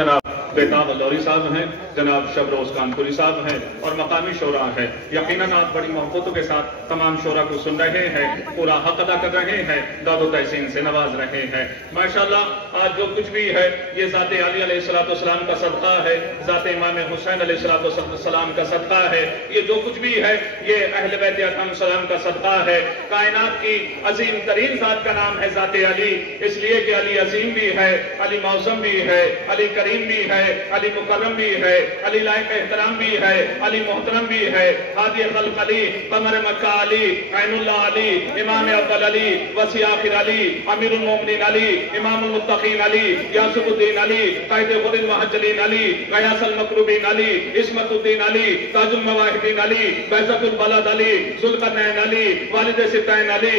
جناب بیتاب اللوری صاحب ہیں، جناب شبروز کانپوری صاحب ہیں اور مقامی شعراء ہیں۔ یقیناً آپ بڑی محبتوں کے ساتھ تمام شعراء کو سن رہے ہیں، پورا حق ادا کر رہے ہیں، داد و تحسین سے نواز رہے ہیں۔ ماشاءاللہ آج جو کچھ بھی ہے یہ ذات علی علیہ السلام کا صدقہ ہے، ذات امام حسین علیہ السلام کا صدقہ ہے، یہ جو کچھ بھی ہے یہ اہل بیت اکرام السلام کا صدقہ ہے۔ کائنات کی عظیم ترین ذات کا نام ہے ذات علی، اس لیے کہ علی عظیم بھی ہے، علی معظم بھی ہے، علی کریم بھی ہے، علی مکرم بھی ہے، علی لائق احترام بھی ہے، علی محترم بھی ہے، ہادی خلق علی، قمر مکہ علی، عین اللہ علی، امام افضل علی، وسیع آخر علی، امیر المومنین علی، امام المتقین علی، یاسف الدین علی، قائد غر المحجلین علی، غیاث المکروبین علی، عصمت الدین علی، تاج المواہبین علی، بہزت البلد علی، ذوالقرنین علی، والد ستین علی،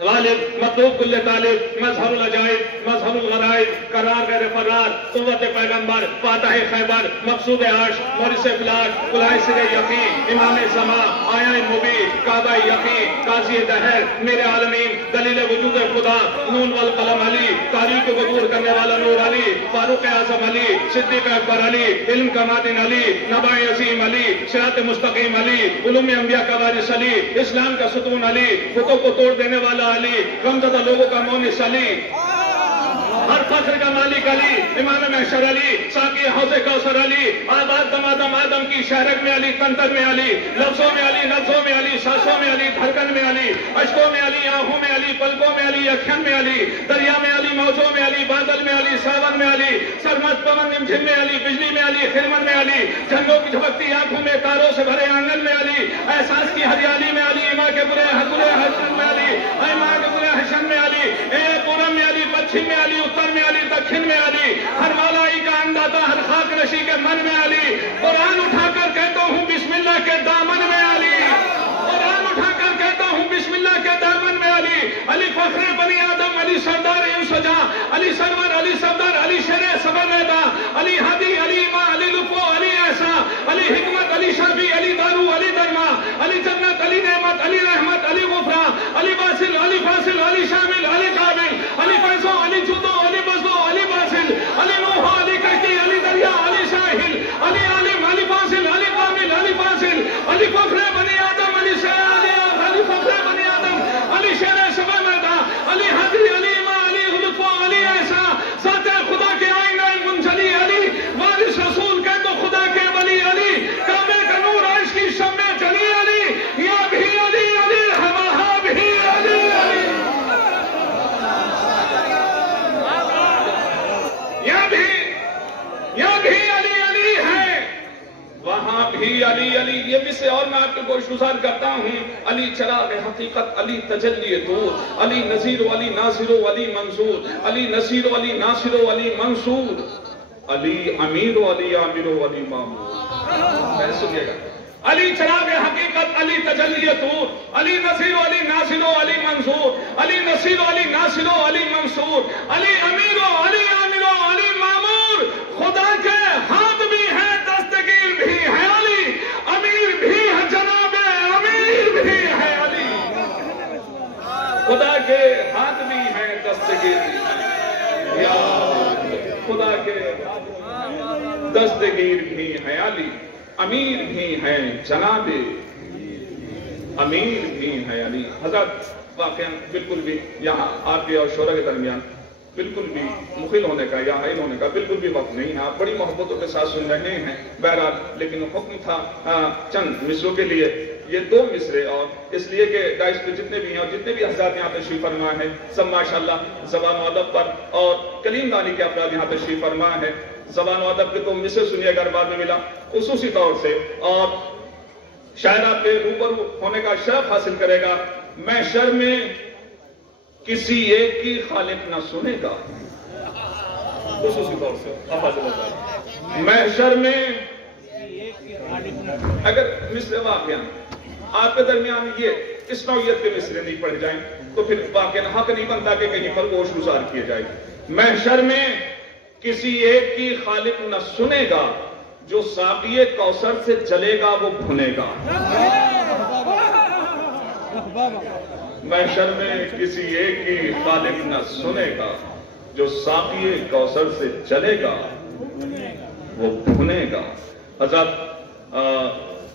غالب مطلوب کل طالب، مظہر العجائب، مظہر الغرائب، قرار غیر فرار، قوت پیغمبر، فاتح خیبر، مقصود عرش، مورث افلاک، قلعہ سر یقین، امام زمان، آیہ مبین، کعبہ یقین، قاضی دہر، میرے عالمین، دلیل وجود خدا، نون والقلم علی، تاریخ کو عبور کرنے والا نور علی، فاروق اعظم علی، صدیق اکبر علی، علم کا معدن علی، نبع عظیم علی، صراط مستقیم علی، علوم انبیاء کا وارث علی، اسلام کا ستون علی، بتوں کو توڑ دینے والا علی، غمزدہ لوگوں کا مونس علی، ہر فخر کا مالک علی، امام محشر علی، ساقی حوض کوثر علی، آباد دمادم آدم کی شہرک میں علی، تنتر میں علی، لفظوں میں علی، نفسوں میں علی، سانسوں میں علی، دھڑکن میں علی، اشکوں میں علی، آنکھوں میں علی، پلکوں میں علی، اکھن میں علی، دریا میں علی، موجوں میں علی، بادل میں علی، ساون میں علی، سرمد پون نمجھن میں علی، بجلی میں علی، خرمن میں علی، جھنڈوں کی جھپکتی آنکھوں میں، تاروں سے بھرے آنگن میں علی، احساس کی ہریالی میں علی، ماں کے برے حسن میں علی، اے ماں کے برے حسن میں علی، اے پورم میں علی، پچھم میں علی، اتر میں علی، دکھن میں علی، ہر والائی کا انداتا، ہر خاک رشی کے من میں علی، قرآن اٹھا کر کہتا ہوں بسم اللہ کے دامن میں علی، قرآن اٹھا کر کہتا ہوں بسم اللہ کے دامن میں علی، علی فخر بنی آدم، علی سردار انسجا، علی سرور، علی صفدر، علی شر صبر ریدا، علی ہادی، علی امام، علی لطف، علی احسان، علی حکمت، علی شرفی، علی دارو، علی درما، علی جنت، علی نعمت، علی رحمت، علی غفران، علی باصل، علی فاصل، علی شامل، علی قابل، علی فیضو، علی جودو، علی بزدو، علی باصل، علی نوح، علی کہتی، علی دریا، علی ساحل، علی عالم، علی فاصل، علی قابل، علی فاصل، علی فخر بنی آدم، علی فخر بنی آدم، علی شیر سبا میدا، علی حدی، علی امام، علی لطف، علی احسان، ذات خدا کے آئینہ منجلی علی، وارث رسول کہ تو خدا کے ولی علی، کعبے کا نور عرش کی شمع جلی علی، یا بھی علی علی ہے وہاں بھی علی علی، یا بھی علی علی ہے وہاں بھی علی علی۔ یہ بھی سے اور میں آپ کو گزار کرتا ہوں، علی چراغ حقیقت، علی تجلی دور، علی نذیر و علی ناصر و علی منصور، علی نصیر و علی ناصر و علی منصور، علی امیر و علی عامر و علی مامور۔ میں سنیے گا، علی چراغ حقیقت، علی تجلی دور، علی نصیر و علی ناصر و علی منصور، علی نصیر و علی ناصر و علی منصور، علی امیر و علی عامر و علی مامور، خدا کے ہاتھ بھی ہے، دستگیر بھی ہے علی، امیر بھی ہے جناب، امیر بھی ہے علی، خدا کے ہاتھ بھی ہے، دستگیر بھی ہے، یا خدا کے دستگیر بھی ہے علی، امیر بھی ہیں جناب، امیر بھی ہیں علی۔ حضرت واقعاً بالکل بھی یہاں آپ کے اور شعراء کے درمیان بالکل بھی مخل ہونے کا یا حائل ہونے کا بالکل بھی وقت نہیں ہے، آپ بڑی محبتوں کے ساتھ سن رہے ہیں بہرحال، لیکن حکم تھا چند مصروں کے لیے، یہ دو مصرے، اور اس لیے کہ ڈائس پہ جتنے بھی ہیں اور جتنے بھی حضرات یہاں تشریف فرما ہیں سب ماشاءاللہ زبان و ادب پر اور کلیم دانی کے افراد یہاں تشریف فرما ہے۔ زبان و ادب کے تو مصر سنیے اگر بعد میں ملا خصوصی طور سے، اور شاید آپ کے روبرو ہونے کا شرف حاصل کرے گا، محشر میں کسی ایک کی خالق نہ سنے گا، خصوصی طور سے محشر میں اگر مصر واقعہ آپ کے درمیان یہ اس نوعیت کے مصرے نہیں پڑھ جائیں تو پھر واقعا حق نہیں بنتا کہ کہیں پر گوش گزار کیے جائے۔ محشر میں کسی ایک کی خالق نہ سنے گا، جو ساقی کوثر سے چلے گا وہ بھنے گا۔ محشر میں کسی ایک کی خالق نہ سنے گا، جو ساقی کوثر سے چلے گا وہ بھونے گا۔ حضرات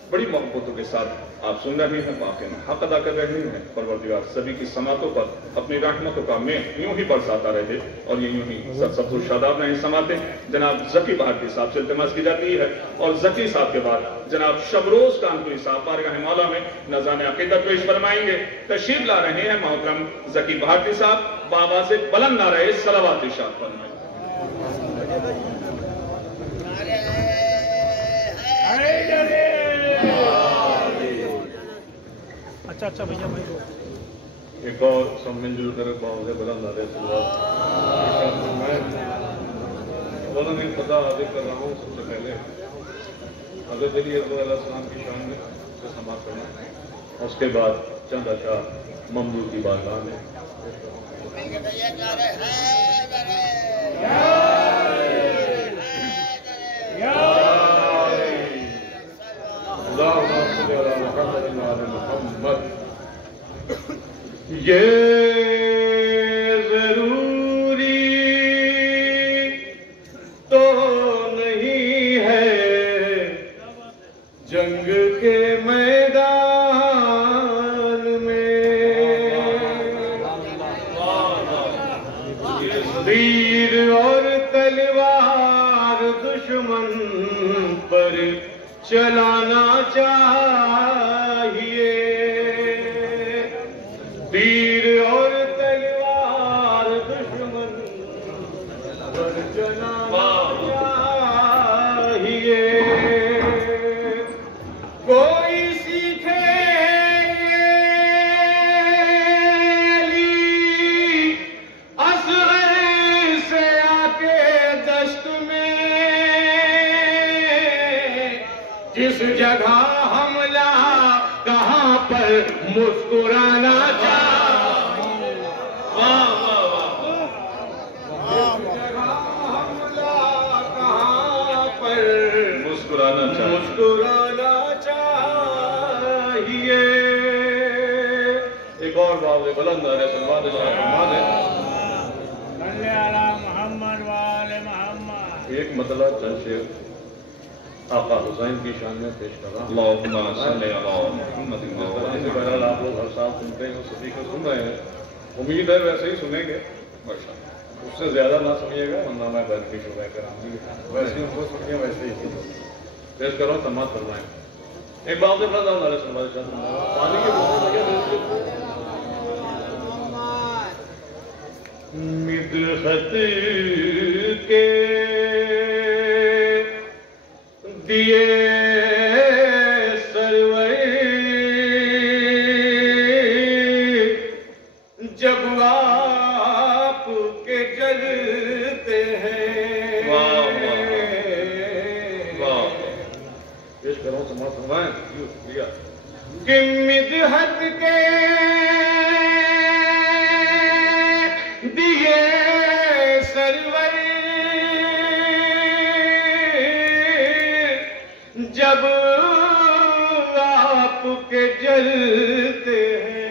بڑی محبتوں کے ساتھ آپ سن رہے ہیں، واقعی میں حق ادا کر رہے ہیں۔ پروردگار سبھی کی سماعتوں پر اپنی رحمتوں کا میں یوں ہی برساتا رہے اور یہ یوں ہی سب شاداب رہے سماعتیں۔ جناب ذکی بھارتی صاحب سے التماس کی جاتی ہے اور ذکی صاحب کے بعد جناب شبروز کانپوری صاحب بارگاہ مولا میں نذران عقیدت پیش فرمائیں گے۔ تشریف لا رہے ہیں محترم ذکی بھارتی صاحب، بآواز بلند نعرہ صلوات ارشاد فرمائیں۔ اچھا بھیا بھائی ایک اور سب مل جل کر باؤ سے بلند نعرہ صلوات۔ میں نہیں پتہ حاضر کر رہا ہوں سب سے پہلے حضرت علی اکبر علیہ السلام کی شان میں سے سماعت کرنا، اس کے بعد چند اشعار ممدوح کی بارگاہ میں۔ یہ ضروری تو نہیں ہے جنگ کے میدان میں تیر اور تلوار دشمن پر چلانا چاہیے، تیر اور تلوار دشمن پر چلانا چاہیے۔ کوئی سیکھے علی اصغر سے آ کے دشت میں، جس جگہ حملہ کہاں پر مسکرانا چاہیے، کہاں پر مسکرانا چاہیے۔ ایک اور باؤ سے بلند نعرہ صلوات ارشاد۔ محمد وآل محمد۔ ایک مطلع چند شعر آقا حسین کی شان میں پیش کر رہا ہوں۔ اللہم صلی علی محمد۔ بہرحال آپ لوگ ہر سال سنتے ہیں، سبھی کو سن رہے ہیں، امید ہے ویسے ہی سنیں گے، اس سے زیادہ نہ سنیے گا ورنہ میں بیٹھ کے شروع کراؤں گی، ویسے ہی ان کو سنیے ویسے ہی پیش کر رہا ہوں، سماعت فرمائیں۔ ایک بات سے بڑا نعرہ صلوات ارشاد۔ پانی کی بوتل لگے مدحت کے دیے سرور جب آپ کے جلتے ہیں، پیش کر رہا ہوں، سماعت فرمائیں۔ شکریہ۔ کہ مدحت کے دیے سرور جب آپ کے جلتے ہیں،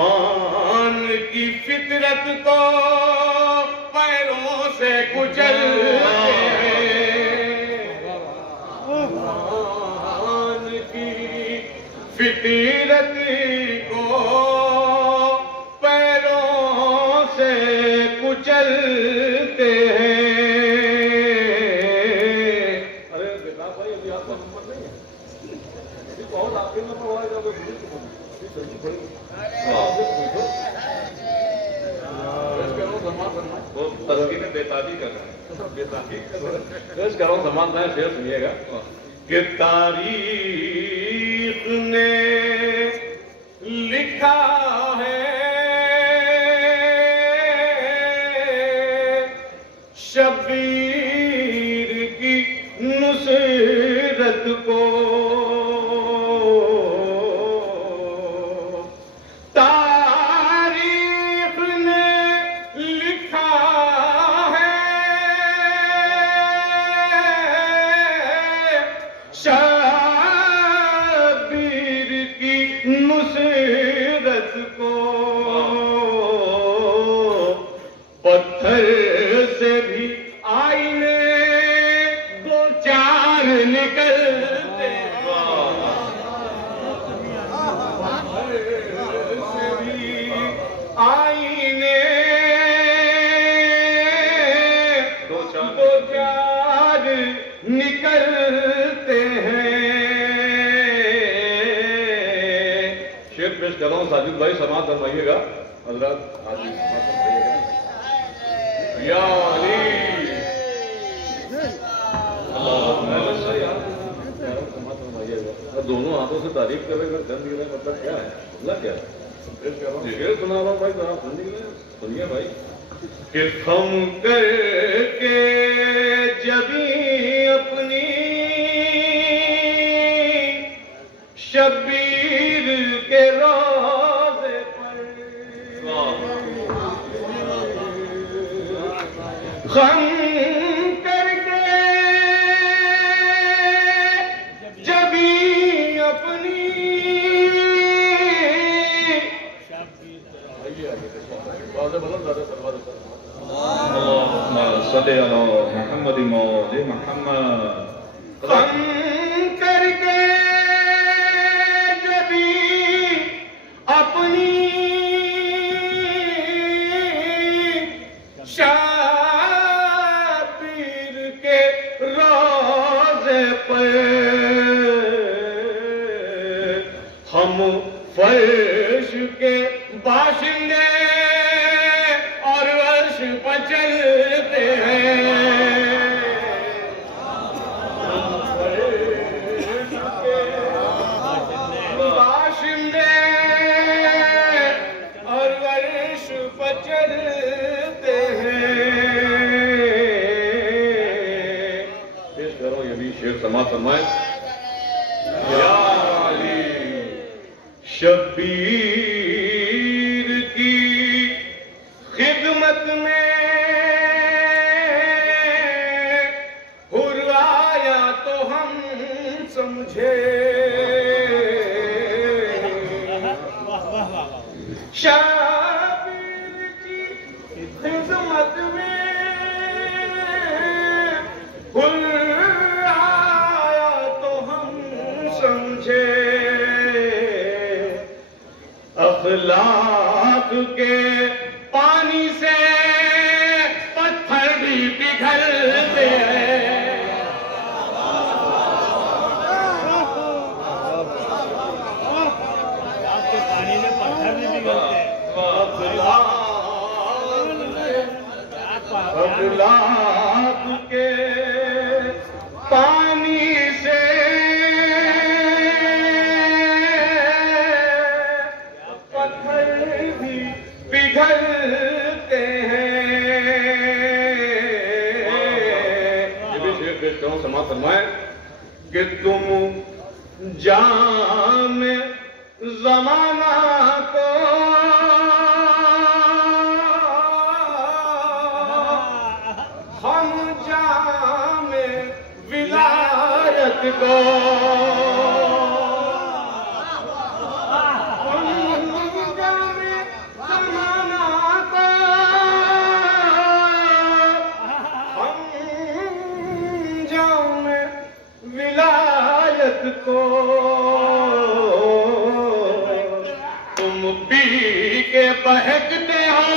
طوفان کی فطرت کو پیروں سے کچلتے ہیں، طوفان کی فطرت کو پیروں سے کچلتے ہیں۔ ارے بیٹا بھائی ابھی آپ کا نمبر نہیں ہے، ابھی بہت آپ کے نمبر آئے گا، وہ تسکین بےتابی کر رہے ہیں۔ پیش کر رہا ہوں، سماعت میں شعر سنیے گا۔ کہ تاریخ نے لکھا ہے شبیر کی نصرت کو، تاریخ نے لکھا ہے شبیر کی نصرت ساجد بھائی سماعت فرمائیے گا. حضرات آج سماعت فرمائیے گا. یا علی دونوں ہاتھوں سے تعریف کرے گا جن نکلے مطلب کیا ہے؟ اللہ کیا ہے؟ سنا رہا بھائی سن نکلے سنیے بھائی. کہ خم کر کے جبیں اپنی شبیر کے روضے پر خم کر کے جبیں اپنی صلی اللہ محمد مولا محمد. خم کر کے جبیں اپنی شبیر کے روضے پر ہم فرش کے باشندے اور عرش پر چلتے ہیں. باشندے اور عرش پر چلتے ہیں. پیش کر رہا ہوں یہ بھی شیخ سماعت فرمائے. یا علی شبیر کی خدمت میں حر آیا تو ہم سمجھے. شبیر کی خدمت میں حر آیا تو ہم سمجھے. اخلاق کے پانی سے پتھر بھی پگھلتے ہیں. آپ کے پانی میں پتھر بھی پگھلتے ہیں. اخلاق کے پانی سے پتھر بھی پگھلتے ہیں. یہ بھی شیخ پیش کر رہا ہوں سماعت فرمائے. کہ تم جام زمانہ کو ہم جام ولایت کو کو تم پی کے بہکتے ہو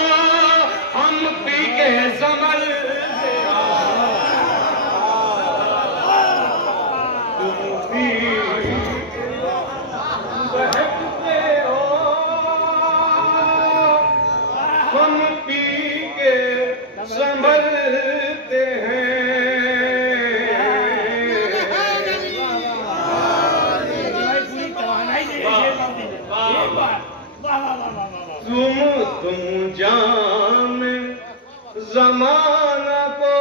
ہم پی کے سنبھلتے ہو. تم پی کے بہکتے ہو ہم پی کے سنبھلتے ہیں. تم جام زمانہ کو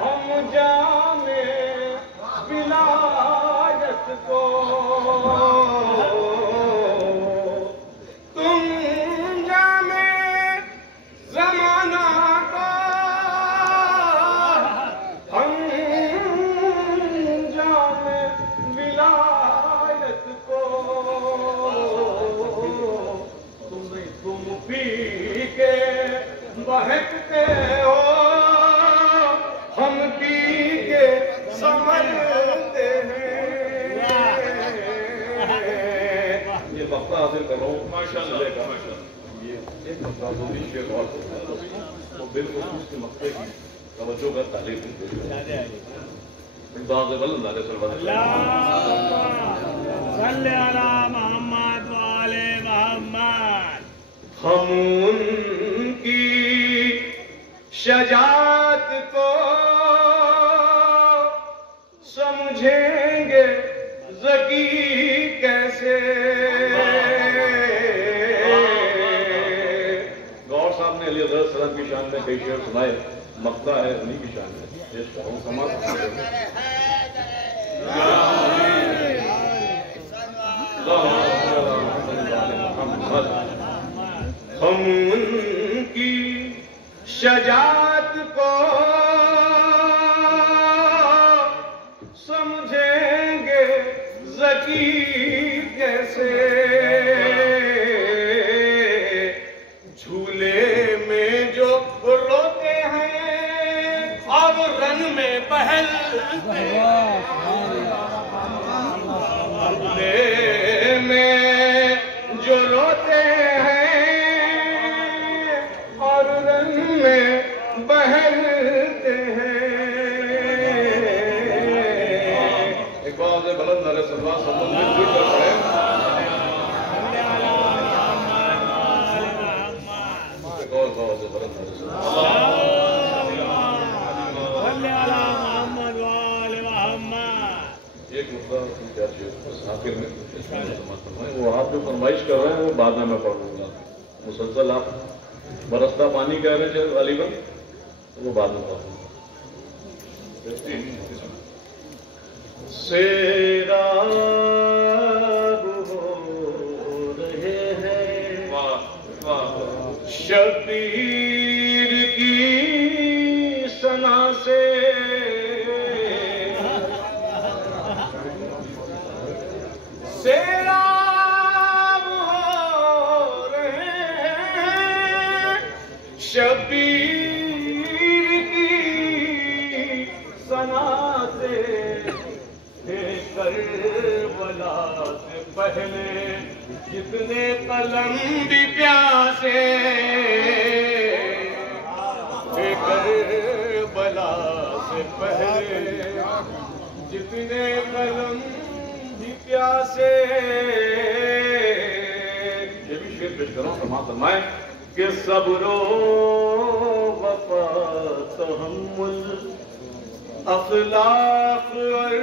ہم جام ولایت کو. تم جام زمانہ کو ہم جام ولایت کو. تم پی کے بہکتے ہو ہم پی کے سنبھلتے ہیں. یہ وقفہ حاصل کر رہا ہوں ماشاءاللہ. یہ ایک مسئلہ دو بھی شیخ اور تو بالکل اس کے مقصد کی توجہ کا تعلیم دیتے ہیں. بعض بلند علیہ السلام صلی علی محمد وآل محمد. ہم ان کی شجاعت کو سمجھیں گے ذکی کیسے. گور صاحب نے علی حضرت السلام کی شان میں کئی شعر سنائے. مقطع ہے انہی کی شان میں. ہم ان کی شجاعت کو سمجھیں گے ذکی کیسے. جھولے میں جو روتے ہیں اب رن میں بہلتے ہیں. جھولے میں جو روتے ہیں اور رن میں بہلتے ہیں. ایک بعض بلند علیہ السلام ایک اور بعض بلند علیہ السلام. ایک آخر میں وہ آپ جو فرمائش کر رہے ہیں وہ بعد میں پڑھوں گا. مسلسل آپ برستا پانی کہہ رہے ہیں علی گڑھ وہ بعد میں پڑھوں گا. سیراب ہو رہے ہیں شبیر کی ثنا سے. سیراب ہو رہے ہیں شبیر کی ثنا سے. کربلا سے پہلے جتنے قلم بھی پیاسے. کربلا سے پہلے جتنے قلم بھی پیاسے. یہ بھی شعر پیش کروں فرما فرمائیں کہ صبر و وفا تحمل اخلاق اور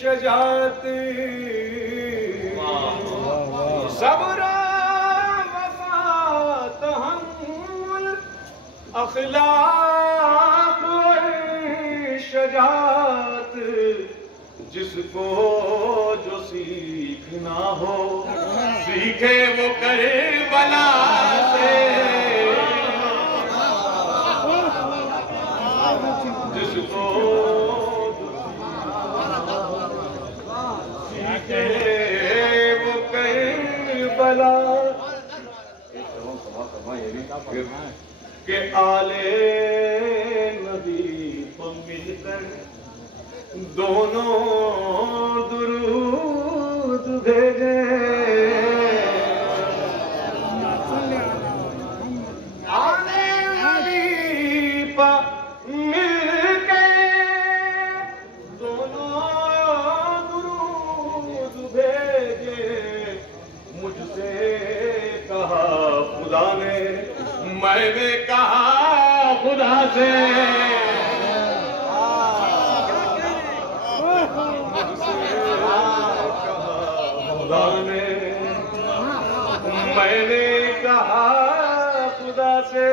شجاعت. صبر و وفا تحمل اخلاق اور شجاعت. جس کو جو سیکھنا ہو سیکھے وہ کربلا سے. جس کو سیکھے وہ کربلا کہ آل نبی کو مل کر دونوں درود بھیجے. آل نبی پر مل کے دونوں درود بھیجے. مجھ سے کہا خدا نے میں نے کہا خدا سے. خدا نے میں نے کہا خدا سے.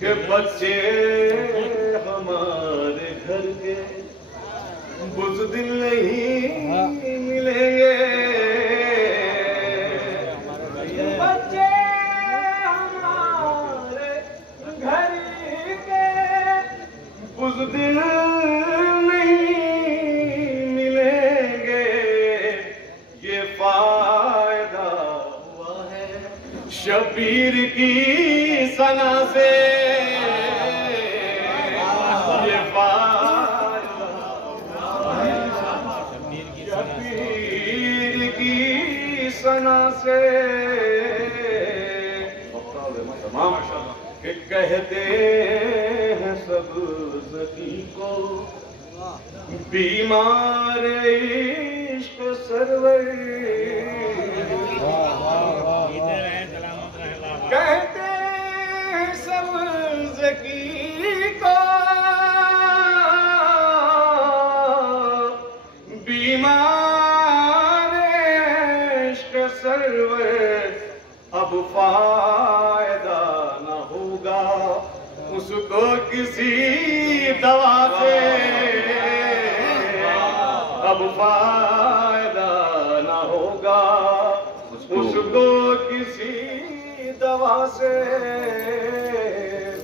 کہ بچے ہمارے گھر کے بزدل نہیں ملیں گے. بچے ہمارے گھر کے بزدل نہیں ملیں گے. یہ فائدہ ہوا ہے شبیر کی ثنا سے. یہ فائدہ ہوا ہے شبیر کی ثنا سے. کہ کہتے ہیں سب زکی کو بیمار عشق سرور، کہتے ہیں سب زکی کو بیمار عشق سرور، اب فائدہ نہ ہوگا اس کو کسی دوا سے، اب فائدہ نہ ہوگا اس کو کسی دوا سے۔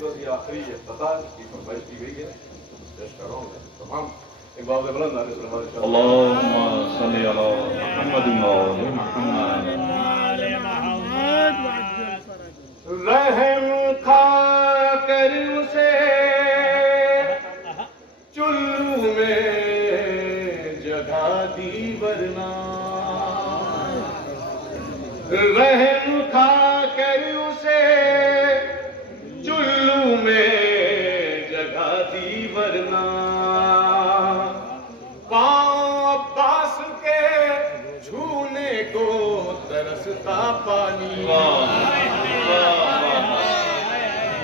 بس یہ آخری افتتاح کی فرمائش کی گئی ہے، پیش کر رہا ہوں تمام ایک باب بلند علیہ السلام۔ اللهم صل على محمد وآل محمد۔ رحم کھا کر اسے چلو میں جگہ دی ورنہ، رحم کھا کر اسے چلو میں جگہ دی ورنہ، پاؤں عباس کے چھونے کو ترستا پانی،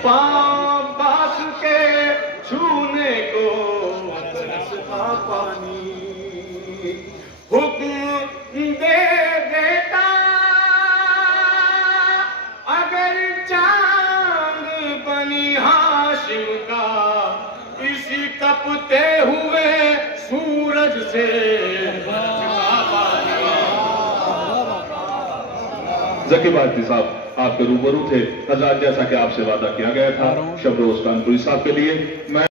پاؤں عباس کے چھونے کو ترستا پانی، حکم دے دیتا اگر چاند بنی ہاشم کا، اسی تپتے ہوئے سورج سے ذکی بھارتی صاحب آپ کے روبرو تھے حضرات، جیسا کہ آپ سے وعدہ کیا گیا تھا شب روز کانپوری صاحب کے لیے میں